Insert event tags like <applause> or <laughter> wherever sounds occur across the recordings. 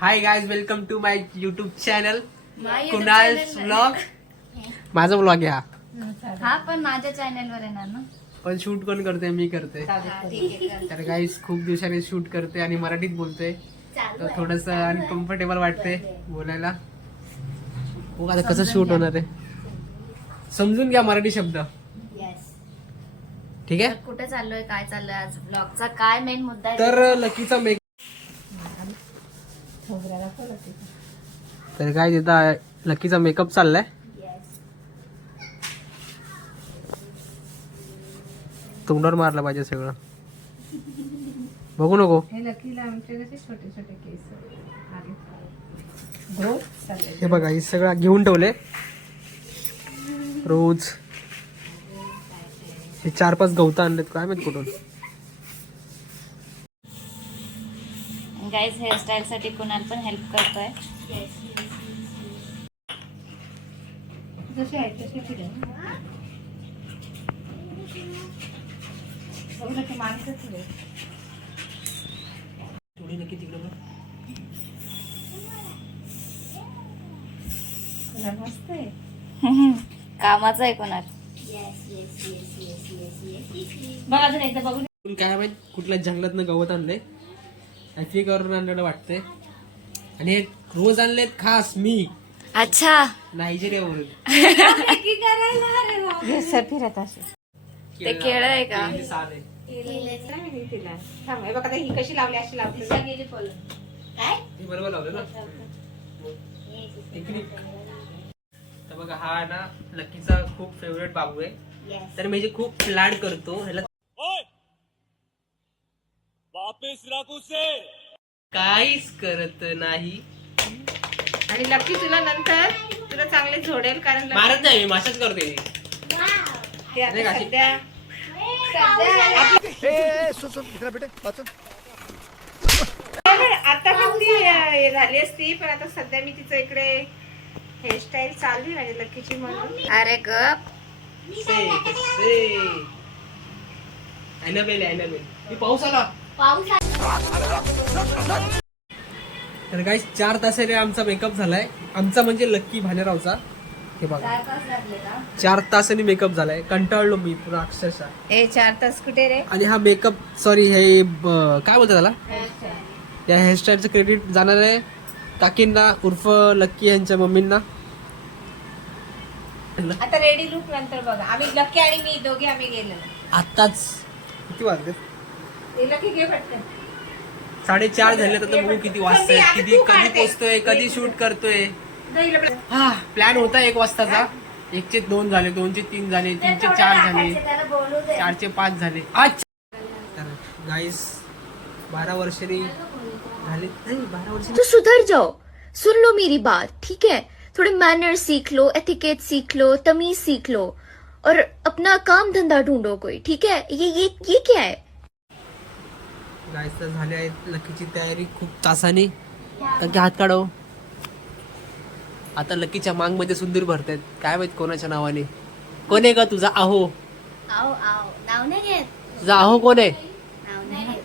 Hi guys welcome to my YouTube channel My YouTube Kunal channel. Blog माझा blog आहे हा हा पण माझ्या चॅनल वर येणार ना? पण शूट कोण करते? मी करते. हा, तर गाईज खूप दिवसाने शूट करते आणि मराठीत बोलते. तर थोडस अनकम्फर्टेबल वाटते बोलायला. हो आता कसं शूट. होणार आहे. समजून घ्या मराठी शब्द. येस ठीक आहे? कुठे चाललोय काय चाललोय आज? ब्लॉगचा काय मेन मुद्दा आहे? तर लकीचा मेक तर काय तिथं लकीचा मेकअप चाललाय. तोंडावर मारला पाहिजे सगळं. बघू नको. हे हे बघा हे सगळं घेऊन ठेवले. रोज. हे चार पाच गवता आणलेत काय माहीत कुठून. गाईज हेअरस्टाईल साठी कुणाल पण हेल्प करतोय. जसे तसे मस्त आहे. कामाचं आहे कुणाल. बघ अजून एकदा बघू पण काय माहीत कुठल्या जंगलातनं गवत करून आणलेलं वाटतंय. आणि हे रोज आणलेत खास मी. अच्छा. नायजेरियावरून. सर फिरत ते केळं आहे का? केळीचे साल आहे. तिला थांब हे बघ आता ही कशी लावली अशी लावली हे बरोबर लावलं ना? टेक्निक तर बघा हा ना लकीचा खूप फेवरेट बाबू आहे. तर मी जे खूप लाड करतो ह्याला काहीच करत नाही. आणि लकी तुला नंतर तुला चांगले झोडेल कारण लकी- मारत नाही मी माशाच करते. ते आता नाही का? सध्या सध्या आता पण ती अं, हे झाली असती पण आता सध्या मी तिचं इकडे हेअरस्टाईल चालू आहे माझ्या लकीची म्हणून. अरे गप. से से. ॲनाबेल ॲनाबेल मी पाऊस आला. तर काही चार तासाने आमचा मेकअप झालाय. आमचा म्हणजे लक्की भालेरावचा. हे बघा. चार तासांनी मेकअप झालाय. कंटाळलो मी पुरा अक्षरशः. ए चार तास कुठे रे? आणि हा मेकअप सॉरी हे ब- काय बोलतात त्याला? या हेअरस्टाईलचं क्रेडिट जाणार आहे. काकींना उर्फ लक्की यांच्या मम्मींना. आता रेडी लुक नंतर बघा. आम्ही लकी आणि मी दोघे आम्ही गेलो. आत्ताच. किती वाजले? ते लकी घे पटकन. साडेचार झाले तर आता बघू किती वाजताय किती कधी पोचतोय कधी शूट करतोय. हा प्लॅन होता एक वाजताचा. एकचे दोन झाले दोनचे तीन झाले तीनचे चार झाले चारचे पाच झाले. अच्छा! गाईस बारा वर्षांनी झाले नाही बारा वर्षांनी तो सुधर जाओ. सुन लो मेरी बात ठीक है? थोड़े मैनर सीख लो एथिकेट सीख लो तमीज सीख लो और अपना काम धंधा ढूंढो कोई ठीक है? ये ये ये क्या है? तर झाली आहे लकीची तयारी खूप तासानी. तर की हात काढव. आता लकीच्या मांगमध्ये सुंदर भरतायत. काय माहीत कोणाच्या नावाने? कोण आहे का तुझा आहो? नाव नाही घेत. तुझा आहो कोण आहे? नाव नाही घेत.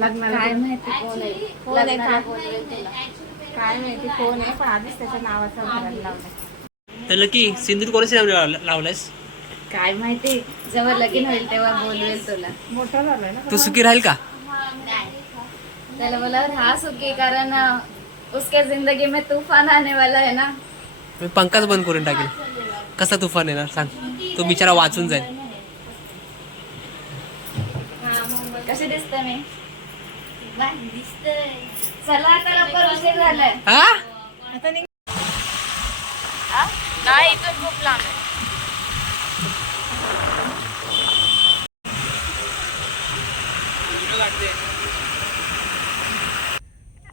लग्नाला काय माहिती कोण आहे? कोण आहे लग्नाला काय? बोलवेल तुला. काय माहिती कोण आहे? पण आधीच त्याच्या नावाचा लावला तर लकी सिंदूर कोणाच्या नाव लावलायस? काय माहिती? जेव्हा लगीन होईल तेव्हा बोलवेल तुला. मोठा झालाय ना तू सुखी राहील का? त्याला बोला हा सुखी कारण उसके जिंदगी में तूफान आने वाला है ना? मी पंखाच बंद करून टाकेल. कसा तुफान येणार? सांग. तो बिचारा वाचून जाईल. कशी दिसते मी? चला आता लवकर उशीर झालाय. हा? हा? नाही इथून खूप लांब आहे.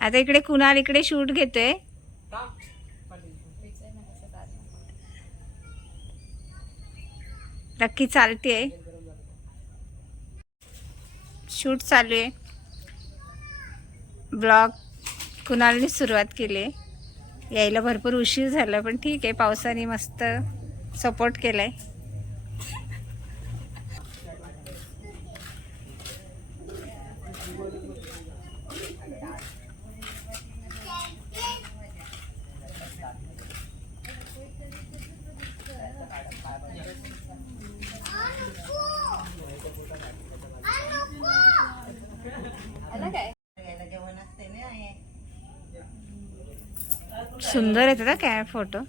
आता इकडे कुणाल इकडे शूट घेतोय. नक्की चालते शूट चालू आहे. ब्लॉग कुणालने सुरुवात केली आहे. यायला भरपूर उशीर झाला पण ठीक आहे पावसाने मस्त सपोर्ट केला आहे सुंदर येतात काय फोटो?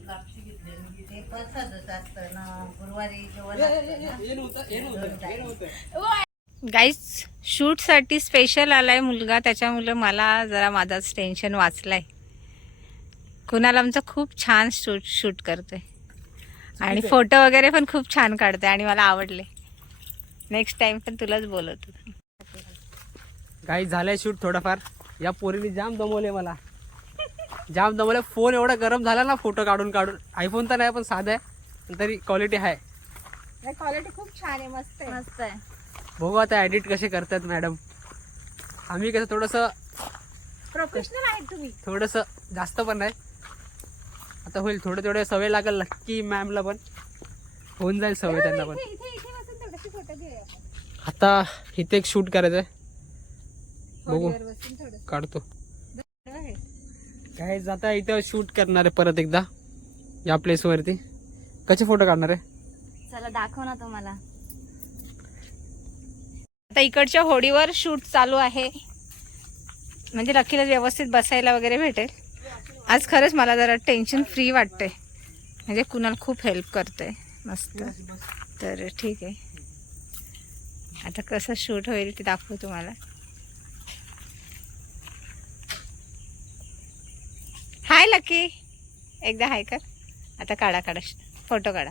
गाईज शूटसाठी स्पेशल आलाय मुलगा. त्याच्यामुळे मला जरा माझाच टेन्शन वाचलाय. कुणाला आमचं खूप छान शूट शूट करतोय. आणि फोटो वगैरे पण खूप छान काढतोय आणि मला आवडले. नेक्स्ट टाइम पण तुलाच बोलवतो. काही झालंय शूट थोडंफार. या पोरीने जाम दमवले मला. जाम दमवले फोन एवढा गरम झाला ना फोटो काढून काढून. आयफोन तर नाही पण साधा आहे. पण तरी क्वालिटी आहे. क्वालिटी खूप छान आहे मस्त आहे. मस्त आहे. बघू आता एडिट कसे करतात मॅडम आम्ही कसं थोडंसं प्रोफेशनल आहे तुम्ही. थोडंसं जास्त पण नाही. आता होईल थोडे थोडे सवय लागेल नक्की मॅमला पण. होऊन जाईल सवय त्यांना पण. आता इथे एक शूट करायचं आहे बघू. काढतो. आहे. काय जाता इथं शूट करणार आहे परत एकदा. या प्लेसवरती कसे फोटो काढणार आहे? चला दाखव ना तुम्हाला. आता इकडच्या होडीवर शूट चालू आहे. म्हणजे लकीला व्यवस्थित बसायला वगैरे भेटेल. आज खरंच मला जरा टेन्शन फ्री वाटते म्हणजे कुणाला खूप हेल्प करते मस्त. तर ठीक आहे. आता कसं शूट होईल ते दाखवू तुम्हाला. हाय लकी एकदा हाय कर. आता काढा काढा. फोटो काढा.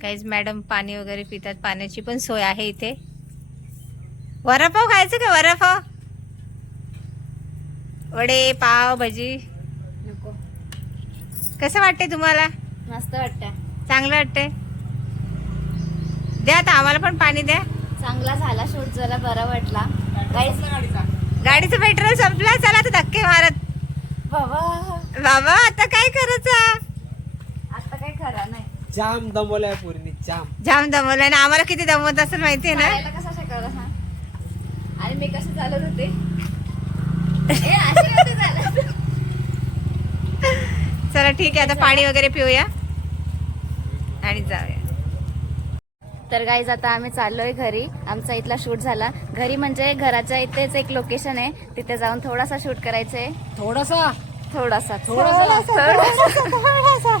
काहीच मॅडम पाणी वगैरे पितात. पाण्याची पण सोय आहे इथे. वडापाव खायचं का वडापाव वडे पाव भजी. नको. कसं वाटते तुम्हाला? मस्त वाटतं. चांगलं वाटते द्या आता आम्हाला पण पाणी द्या. चांगला झाला शूट जरा बरा वाटला. गाडीचं. पेट्रोल संपला चला तर धक्के मारत. बाबा. बाबा आता काय करायचं? आता काय खरं नाही. जाम दमवलाय पोरीने जाम. जाम दमवलंय ना आम्हाला किती दमवत असेल माहितीये ना? चालायला कसा शिकवला आणि मी कसं चालत होते? ए, अशी होती चालत. चला ठीक आहे आता पाणी वगैरे पिऊया. आणि जाऊया. तर गाईज आता आम्ही चाललोय घरी. आमचा इथला शूट झाला. घरी म्हणजे घराच्या इथेच एक लोकेशन आहे. तिथे जाऊन थोडासा शूट करायचंय. थोडासा? थोडासा. थोडासा. थोडासा.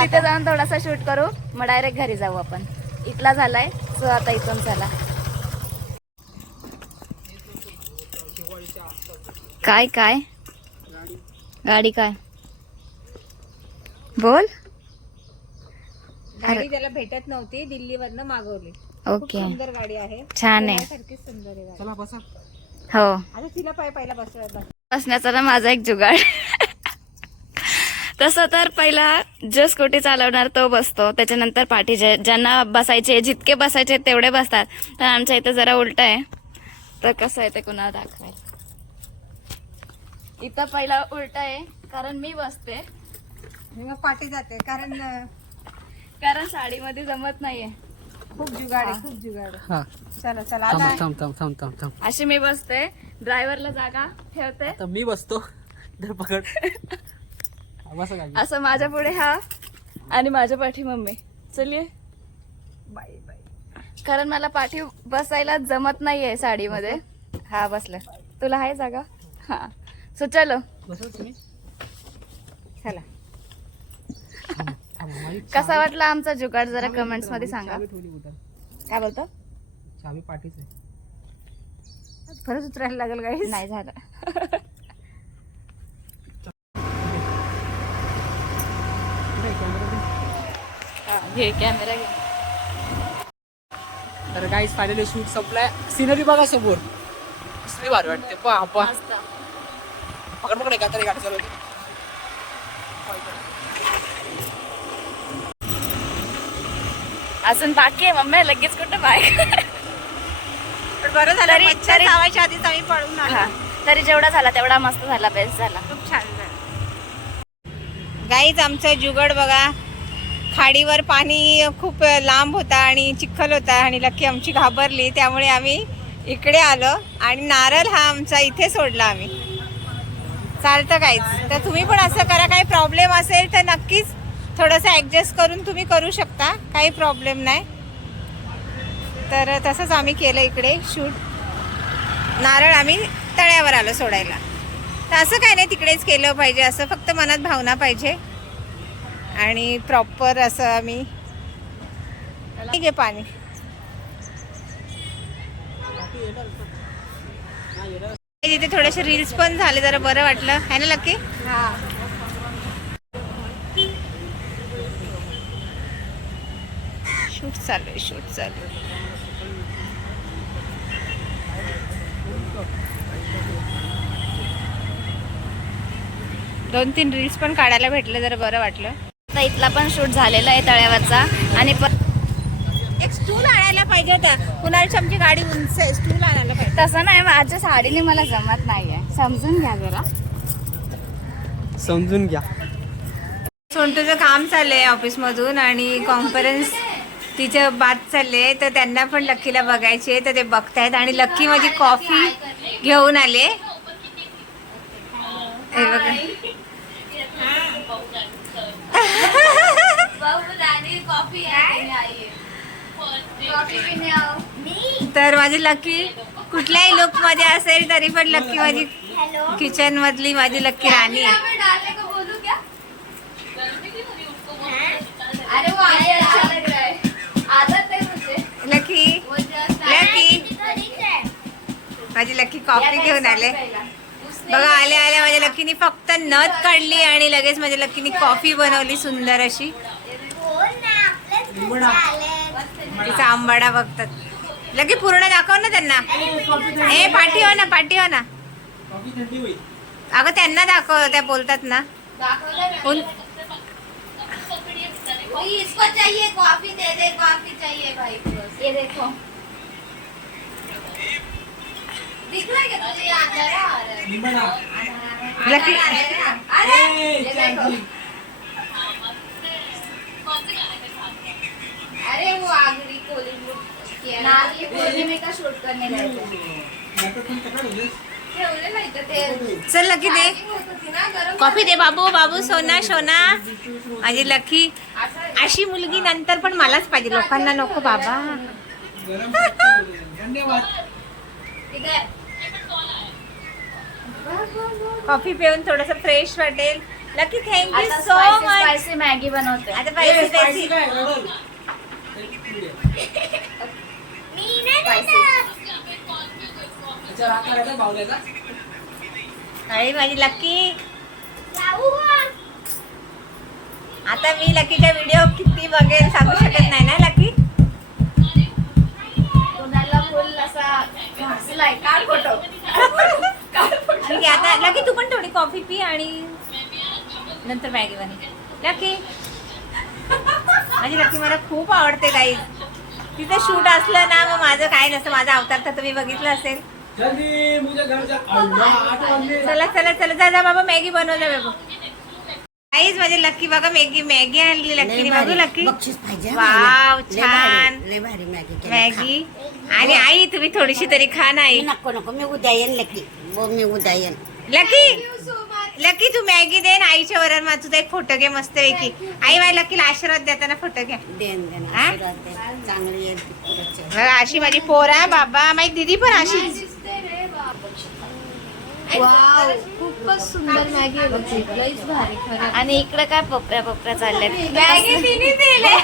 तिथे जाऊन थोडासा शूट करू. मग डायरेक्ट घरी जाऊ आपण. इथला झालाय. सो आता इथून चला. काय काय? गाडी काय? बोल. गाडी त्याला भेटत नव्हती दिल्लीवरनं मागवली. ओके. सुंदर गाडी आहे. छान आहे. सारखी सुंदर आहे गाडी. चला बसा. हो. आता तिला पाय पहिला बसवायला बसण्याचा ना माझा एक जुगाड. तसं तर पहिला जो स्कूटी चालवणार तो बसतो. त्याच्यानंतर पाठीचे ज्यांना बसायचे जितके बसायचे तेवढे बसतात. पण आमच्या इथं जरा उलट आहे. तर कसं आहे ते कुणाला दाखवायचं इथं पहिला उलट आहे कारण मी बसते. मी मग पाठी जाते कारण अं, कारण साडीमध्ये जमत नाहीये. खूप जुगाड आहे खूप जुगाड आहे. हा. चला चला थांब आता थांब थांब थांब थांब थांब. अशी मी बसते. ड्रायव्हरला जागा ठेवते. आता मी बसतो. धर पकड. हा, बसा काय असं माझ्या पुढे हा आणि माझ्या पाठी मम्मी. चलिये. बाई बाई. कारण मला पाठी बसायला जमत नाहीये साडीमध्ये. हा बसलं. तुला आहे जागा? हा. सो चलो. बसा तुम्ही. चला. कसा वाटला आमचा जुगाड? जरा कमेंट्समध्ये सांगा. काय बोलतो? चावी पाठीच आहे. खरंच उतरायला लागेल काही नाही झालं? हा, घे कॅमेरा घे. तर गाईज फायनली शूट संपलाय. सिनरी बघा समोर. कसली भारी वाटते. मस्त. पकड पकड एका तरी गाडी चालवते. अजून बाकी आहे मम्मी लगेच कुठं बाय पण बरं झालं तरी- मच्छर तरी- चावायच्या आधीच आम्ही पळून आलो. तरी जेवढा झाला तेवढा मस्त झाला बेस्ट झाला. खूप छान झालं. गाईच आमचं जुगड बघा खाडीवर पाणी खूप लांब होता आणि चिखल होता आणि लक्की आमची घाबरली त्यामुळे आम्ही इकडे आलो आणि नारळ हा आमचा इथे सोडला आम्ही. चालतं काहीच तर तुम्ही पण असं करा काही प्रॉब्लेम असेल तर नक्कीच थोडंसं ॲडजस्ट करून तुम्ही करू शकता. काही प्रॉब्लेम नाही. तर तसंच आम्ही केलं इकडे शूट नारळ आम्ही तळ्यावर आलो सोडायला. तर असं काही नाही तिकडेच केलं पाहिजे. असं फक्त मनात भावना पाहिजे. आणि प्रॉपर असं आम्ही ठीक आहे पाणी. तिथे थोडेसे रील्स पण झाले जरा बरं वाटलं. आहे ना लकी हां. चालू आहे शूट चालू दोन तीन रील्स पण काढायला भेटले जरा बरं वाटलं. आता इथला पण शूट झालेला आहे तळ्यावरचा. आणि एक स्टूल आणायला पाहिजे होता. कुणाची आमची गाडी उंच आहे स्टूल आणायला पाहिजे. तसं नाही माझ्या साडीने मला जमत नाहीये. समजून घ्या जरा. समजून घ्या. सोनटूचं काम चाललंय ऑफिसमधून आणि कॉन्फरन्स तिचं बात चालले तर त्यांना पण लक्कीला बघायचे तर ते बघतायत. आणि लक्की माझी कॉफी घेऊन आले. हे बघा. तर माझी लक्की कुठल्याही लुकमध्ये असेल तरी पण लक्की माझी किचन मधली माझी लक्की राणी आहे. माझी लकी कॉफी घेऊन आले. बघा आल्या आल्या माझ्या लकीनी फक्त नथ काढली आणि लगेच माझ्या लकीनी कॉफी बनवली सुंदर अशी. तिचा आंबाडा बघतात. लकी पूर्ण दाखव ना त्यांना. ए पाठी हो ना पाठी हो ना. कॉफी थंडी होईल. अगं त्यांना दाखव त्या बोलतात ना. उन- इसको चाहिए कॉफी दे दे कॉफी चाहिए भाई. ये देखो दिख रहा है क्या तुझे ये अंधेरा आ रहा है निमणा. लकी अरे वो आगरी कोलिंग नागली का शूट करने चल लकी दे. होती ना गरम कॉफी दे बाबू बाबू सोना सोना. माझी लकी अशी मुलगी नंतर पण मलाच पाहिजे. लोकांना नको बाबा. धन्यवाद. कॉफी पिऊन थोडस फ्रेश वाटेल. Lucky thank you so much Maggi बनवते. आता पाहिजे त्याची. अरे माझी लकी आता मी लकीचा व्हिडिओ किती बघेल सांगू शकत नाही ना लकी कोणाला फुल असा घासलाय काल फोटो. <laughs> ठीक आहे आता लकी तू पण थोडी कॉफी पी आणि नंतर मॅगी बन लकी. माझी लकी मला खूप आवडते काही तिचं शूट असलं ना मग माझं काय नसतं. माझा अवतार तर तुम्ही बघितलं असेल. जल्दी मुझे घर जा. अल्लाह, आठ वाजले. चला चला चला. जा जा बाबा मॅगी बनव जा बाबा. काहीच माझी लक्की बघा मॅगी मॅगी आणली लक्कीने बघू लक्की वाव, छान. भारी, लय भारी मॅगी केली. मॅगी. आणि आई तुम्ही थोडीशी तरी खा ना आई खा. नको नको. मी उद्या येईन लकी. हो मी उद्या येईन. लकी लकी तू मॅगी दे ना आईच्या वर मग तुझा एक फोटो घे मस्त पैकी आई माझ्या लकीला आशीर्वाद देताना फोटो घ्या. देन देन. हा? आशीर्वाद दे. चांगली येईल ती पुढचे. बघा, अशी माझी पोर आहे बाबा. माझी दीदी पण अशीच खूपच सुंदर मॅगी आहे बघ. लईच भारी खरं आणि इकडे काय पपऱ्या पपऱ्या चालल्यात? मॅगी तिने दिले.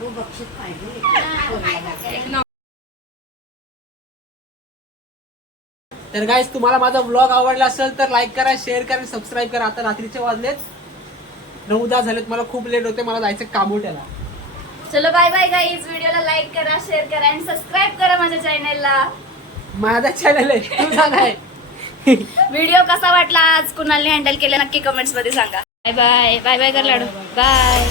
हो, बक्षीस पाहिजे. तर गाईज तुम्हाला माझा ब्लॉग आवडला असेल तर लाईक करा शेअर करा आणि सबस्क्राईब करा. आता रात्रीचे वाजलेत. नऊ दहा झालेत मला खूप लेट होते मला जायचं कामोट्याला. चलो बाय बाय गाईज व्हिडिओला लाईक करा शेअर करा आणि सबस्क्राईब करा माझ्या चॅनलला माझा चॅनल आहे. तुझा नाही व्हिडिओ कसा वाटला आज? कुणालने हँडल केला? नक्की कमेंट्समध्ये सांगा. बाय बाय बाय बाय कर लाडू बाय